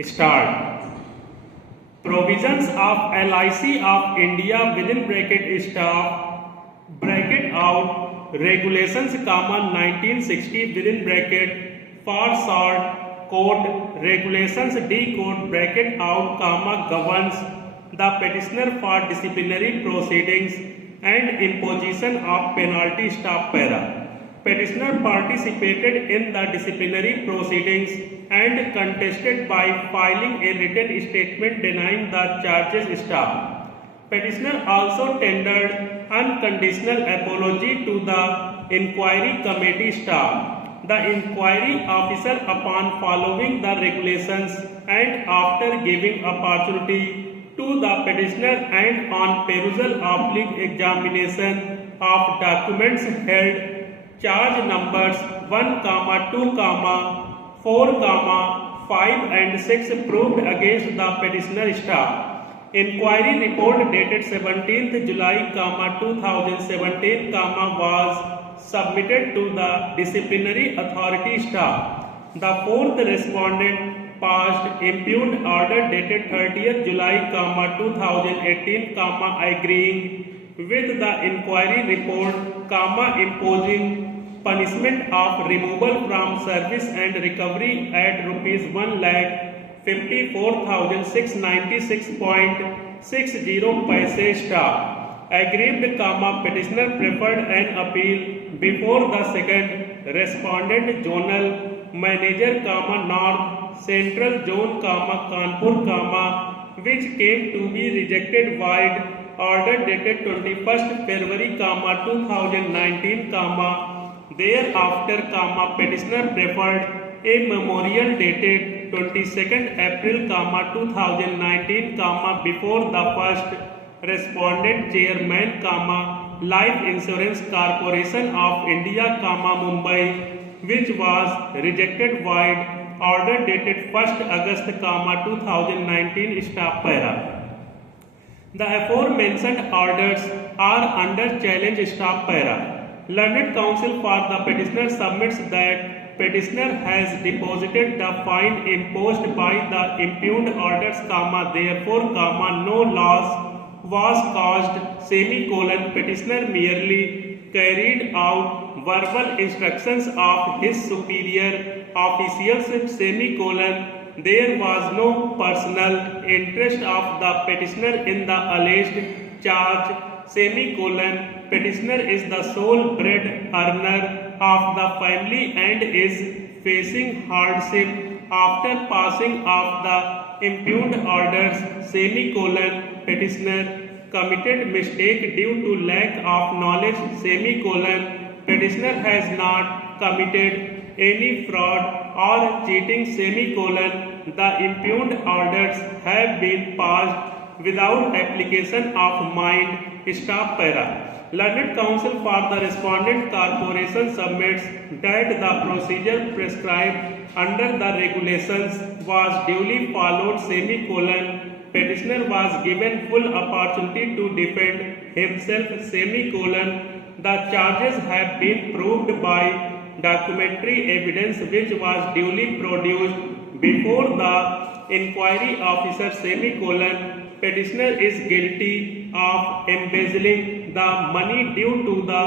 Start. Provisions of LIC of India within bracket staff bracket out regulations comma 1960 within bracket for short code regulations D code bracket out comma governs the petitioner for disciplinary proceedings and imposition of penalty staff para. Petitioner participated in the disciplinary proceedings and contested by filing a written statement denying the charges staff. Petitioner also tendered unconditional apology to the inquiry committee staff. The inquiry officer, upon following the regulations and after giving opportunity to the petitioner and on perusal of examination of documents held charge numbers 1, 2, 4, 5 and 6 proved against the petitioner staff. Inquiry report dated 17th July, 2017, was submitted to the disciplinary authority staff. The fourth respondent passed impugned order dated 30th July, 2018, agreeing with the inquiry report, imposing punishment of removal from service and recovery at rupees 1,54,696.60 paise staff. Aggrieved, petitioner preferred an appeal before the second respondent zonal manager, North Central Zone, Kanpur, which came to be rejected void order dated 21st February, 2019, thereafter, petitioner preferred a memorial dated 22nd April, 2019, before the first respondent chairman, Life Insurance Corporation of India, Mumbai, which was rejected void order dated 1st August, 2019, staff para. The aforementioned orders are under challenge staff para. Learned counsel for the petitioner submits that petitioner has deposited the fine imposed by the impugned orders, therefore, no loss was caused, petitioner merely carried out verbal instructions of his superior officials, there was no personal interest of the petitioner in the alleged charge, petitioner is the sole bread earner of the family and is facing hardship after passing of the impugned orders, petitioner committed mistake due to lack of knowledge, petitioner has not committed any fraud or cheating, the impugned orders have been passed without application of mind, staff para. Learned counsel for the respondent corporation submits that the procedure prescribed under the regulations was duly followed, petitioner was given full opportunity to defend himself, the charges have been proved by documentary evidence which was duly produced before the inquiry officer, petitioner is guilty of embezzling the money due to the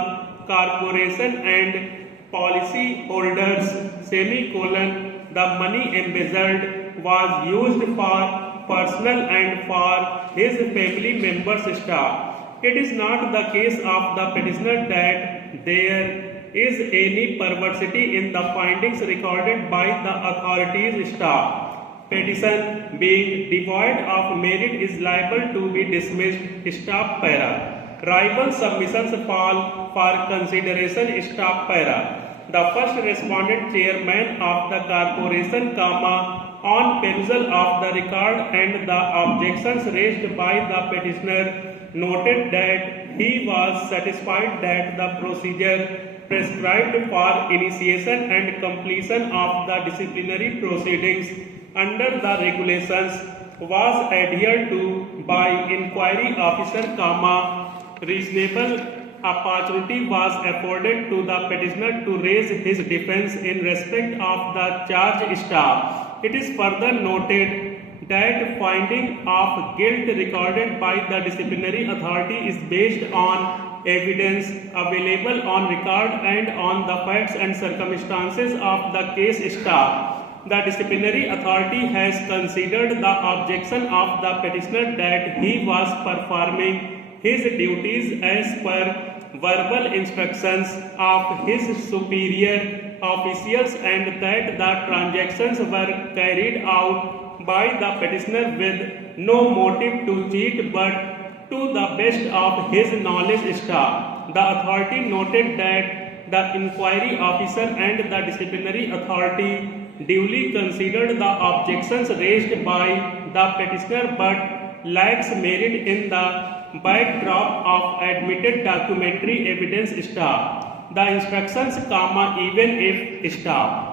corporation and policy holders, the money embezzled was used for personal and for his family members' staff. It is not the case of the petitioner that there is any perversity in the findings recorded by the authorities staff. Petition being devoid of merit is liable to be dismissed, staff para. Rival submissions fall for consideration, staff para. The first respondent chairman of the corporation, on perusal of the record and the objections raised by the petitioner, noted that he was satisfied that the procedure prescribed for initiation and completion of the disciplinary proceedings under the regulations was adhered to by inquiry officer, reasonable opportunity was afforded to the petitioner to raise his defense in respect of the charge staff. It is further noted that finding of guilt recorded by the disciplinary authority is based on evidence available on record and on the facts and circumstances of the case star. The disciplinary authority has considered the objection of the petitioner that he was performing his duties as per verbal instructions of his superior officials and that the transactions were carried out by the petitioner with no motive to cheat but to the best of his knowledge star. The authority noted that the inquiry officer and the disciplinary authority duly considered the objections raised by the petitioner but lacks merit in the backdrop of admitted documentary evidence star. The instructions, even if star.